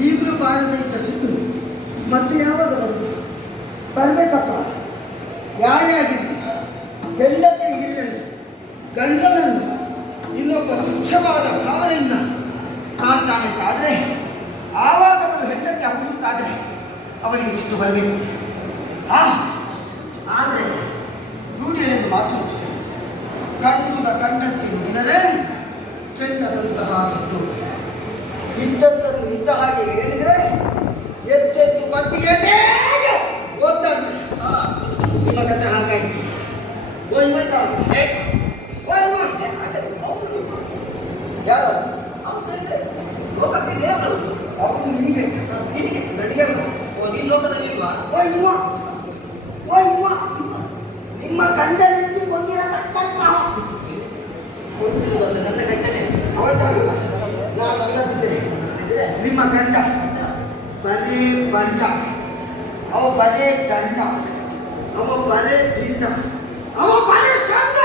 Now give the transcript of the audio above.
ಈಗಲೂ ಬಾರದೆ ಇದ್ದ ಸಿಟ್ಟು ಮತ್ತೆ ಯಾವಾಗ ಬರುತ್ತೆ ಬರಬೇಕಪ್ಪ ಯಾರೇ ಆಗಿದ್ದು ಹೆಂಡತಿ ಇರಲಿ ಗಂಡನನ್ನು ಇನ್ನೊಬ್ಬ ತುಚ್ಛವಾದ ಭಾವನೆಯಿಂದ ಕಾಣ್ತಾನೆ ಆವಾಗ ಅವನು ಹೆಂಡತಿ ಆಗುತ್ತಾದರೆ ಅವನಿಗೆ ಸಿಟ್ಟು ಬರಬೇಕು. ಆ ಆದರೆ ರೂಢಿಯಲ್ಲಿ ಮಾತು ಕಣ್ಣದ ಕಂಡುದ ಕಂಡಂತೆ ನುಡಿದರೆ ಕೆಂಡದಂತಹ ಸಿಟ್ಟು. ಇದ್ದದ್ದನ್ನು ಇದ್ದ ಹಾಗೆ ಹೇಳಿದರೆ ಎದ್ದೆದ್ದು ಬಂದಿಯೇ ಓದ್ತಾನೆ ನಿಮ್ಮ ಕಥೆ ಹಾಗಾಯಿತು ಓಯ್ ಮೈಸ ಓಯ್ ಓಯ್ ಯಾರು ಅವನು ನಿಮಗೆ ನನಗೆ ಅಲ್ಲ. ಓಯ್ ಇವ ಓಯ್ ಇವ ನಿಮ್ಮ ಗಂಡ ನಿಲ್ಲಿಸಿಕೊಂಡಿರತಕ್ಕಂತಹ ಹೌದಲ್ಲ ನಾನಲ್ಲದಿದ್ದೆ ನಿಮ್ಮ ಗಂಡ ಬರೇ ಬಂಡ ಅವ ಬರೇ ಗಂಡ ಅವ ಬರೇ ದಿಂಡ ಅವ ಬರೇ ಸಂಡ